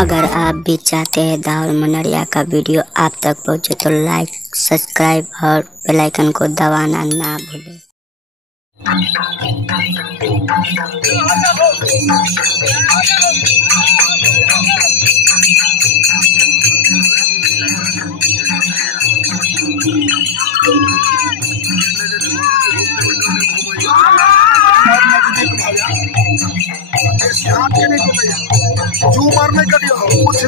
अगर आप भी चाहते हैं दाऊद मनरिया का वीडियो आप तक पहुंचे तो लाइक, सब्सक्राइब और बेल आइकन को दबाना ना भूलें। जो मारने का दिया कुछ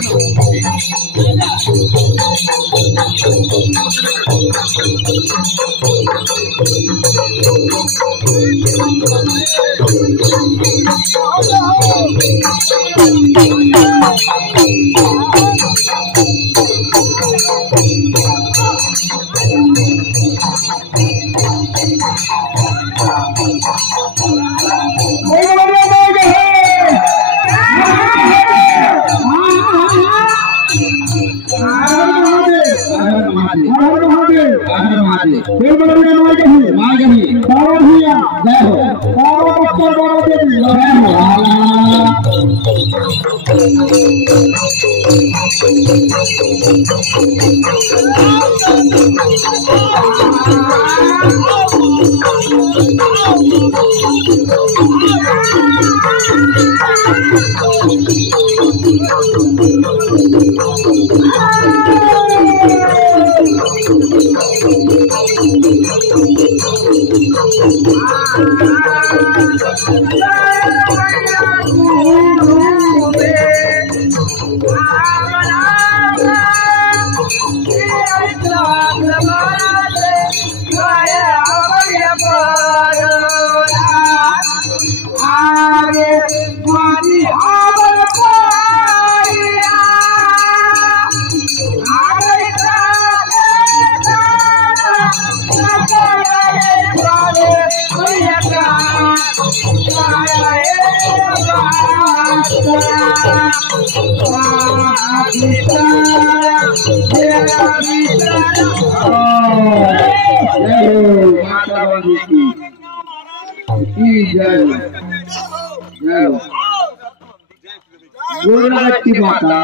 माता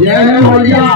जय भैया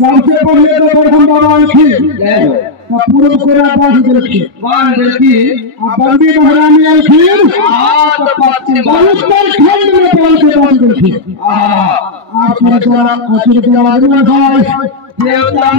सबसे पहले तो प्रथम भगवान की पूर्व को बंदी महारानी अलखीर खंड में देवता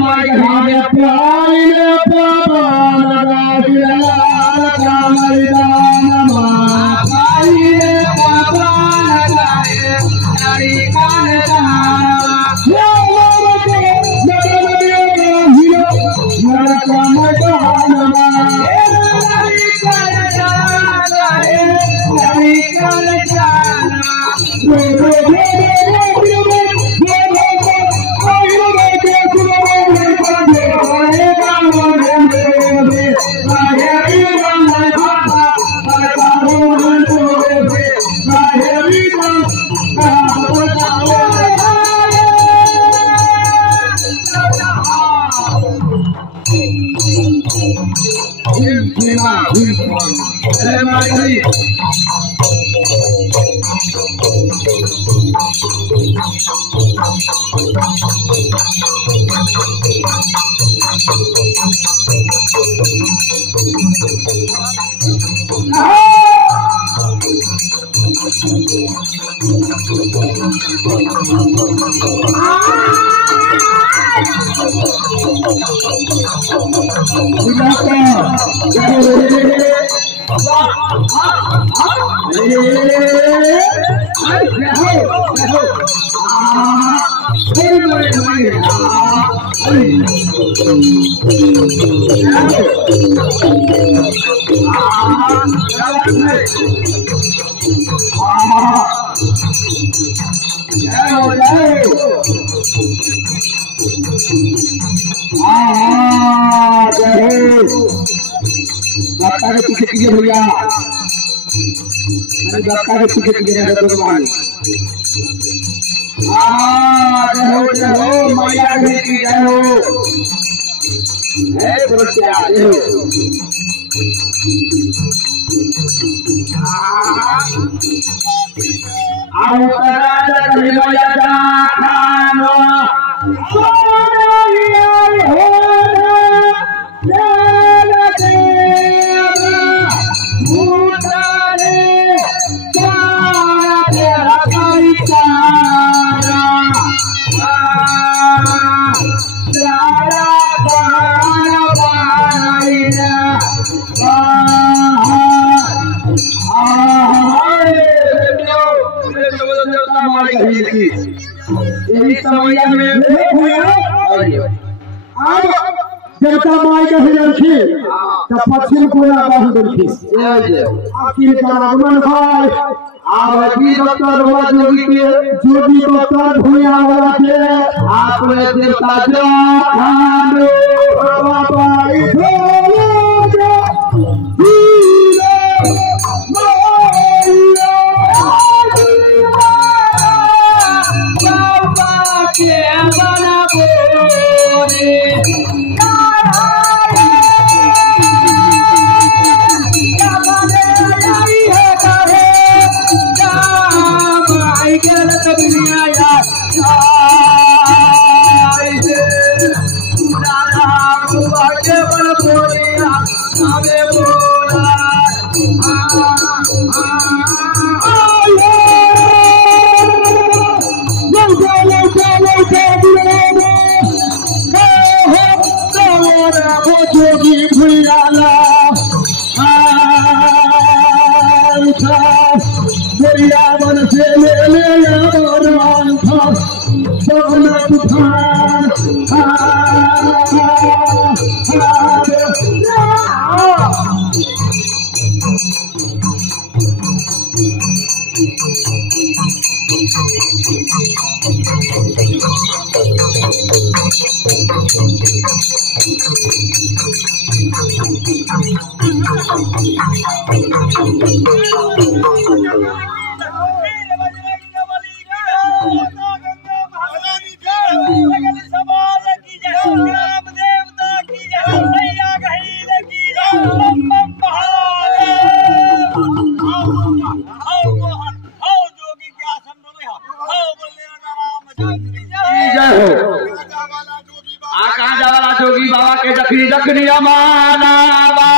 पीछे कीजिए भैया, गप्पा के पीछे कीजिए भगवान। जय हो मैया की जय हो, जय हो। देवता माई के हिलखी तो पश्चिम कोना बाहु देखी आखिर का आगमन भाई आरती डॉक्टर जोगी के जोगी डॉक्टर भूया वाला के आपने देवता जो खानो बाबा इधोलो जो हीरो मोया बाबा के बना बोले जोगी बाबा के जखनी जखनी मानावा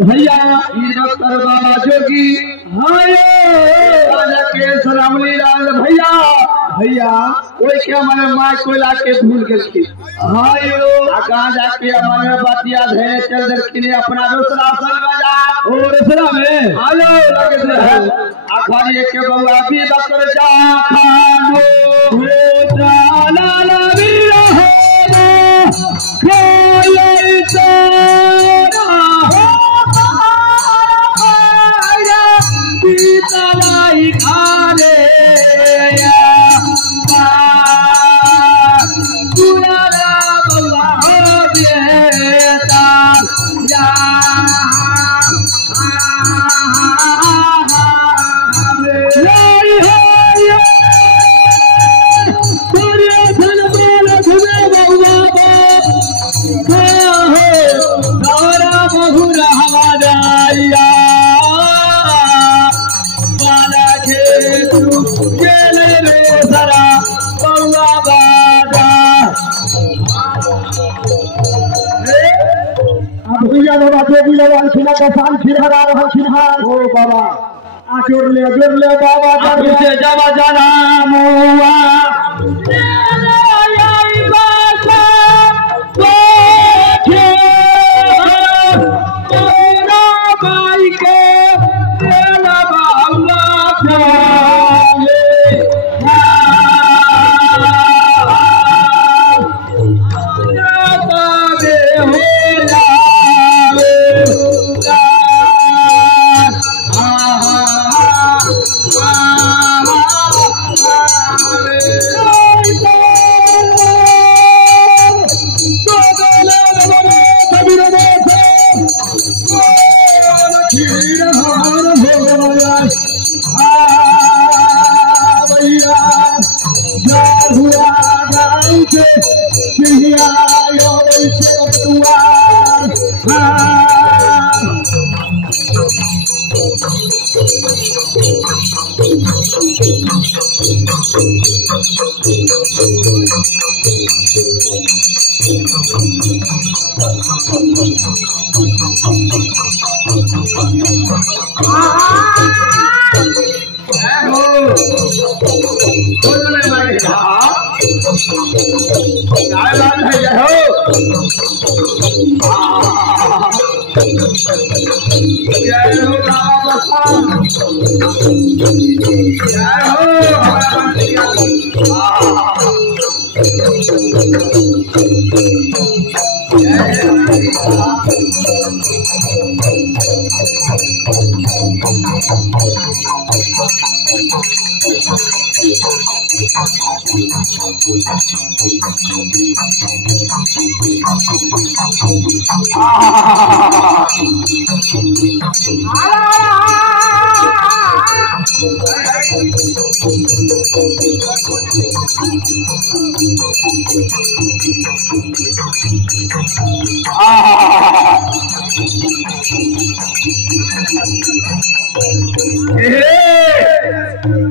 भैया बाबा जोगी सलाम भैया भैया कोई क्या मैंने माँ को ला के भूल गई कहाँ जाके मैंने बातिया धे चल दे अपना दूसरा दूसरा में हेलो आखिरी के बउआ भी बकर जा खानो सोना सीतालाई खाने बाबा देवी लगा खिला का साल खिला रहा खिला ओ बाबा आ जोड़ ले बाबा से जावा जाना मुआ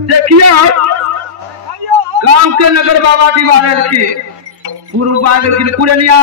देखिए गांव के नगर बाबा दीवार के पूर्व बाद पुरनिया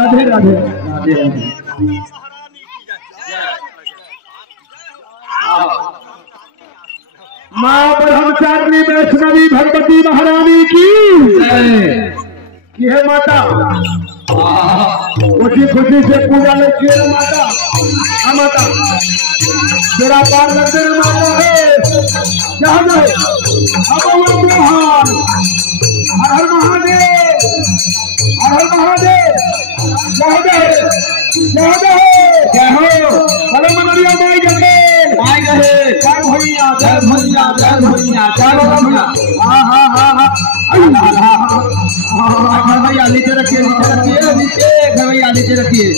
राधे राधे राधे राधे माँ ब्रह्मचारिणी वैष्णवी भगवती महारानी की है माता। खुशी खुशी से पूजा में किए माता। हाँ माता तेरा पार लगते माता है क्या है। अब महान हर हर महादेव हर हर महादेव जय जय जय जय हो भले मनरिया माई गए जय भैया जय भैया जय भैया जय भैया। हाँ हाँ हाँ हाँ भैया नीचे रखिए नीचे भैया नीचे रखिए।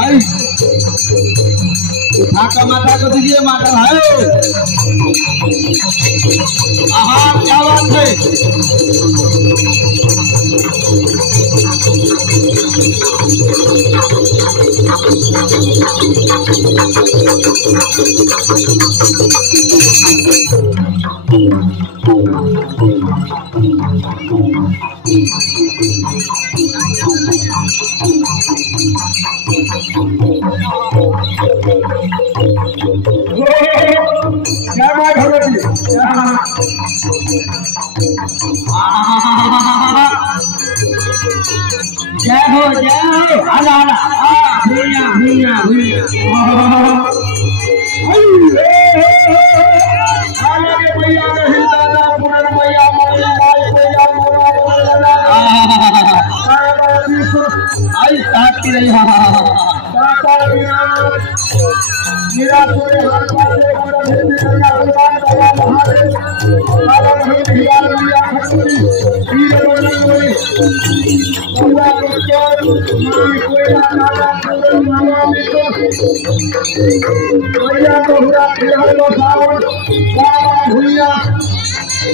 आई उठा का माता को दीजिए माता है। हाँ क्या बात है। जय हो आला आला भैया भैया भैया भैया दादा पुनर भैया आई साथ की रही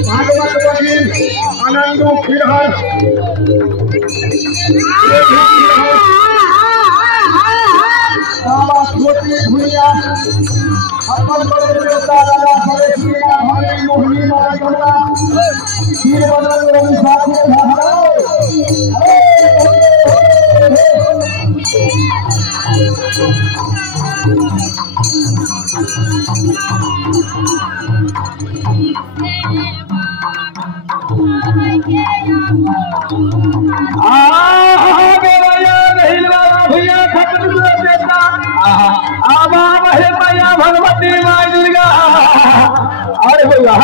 भागवत वकील आनंद फिरहर बाबा छोटी भूया अपन बड़े देवता राजा सरेशिया हरे मोहिनी मारा कमला वीर बदल रवि साथी भगवती माँ दुर्गा। अरे भैया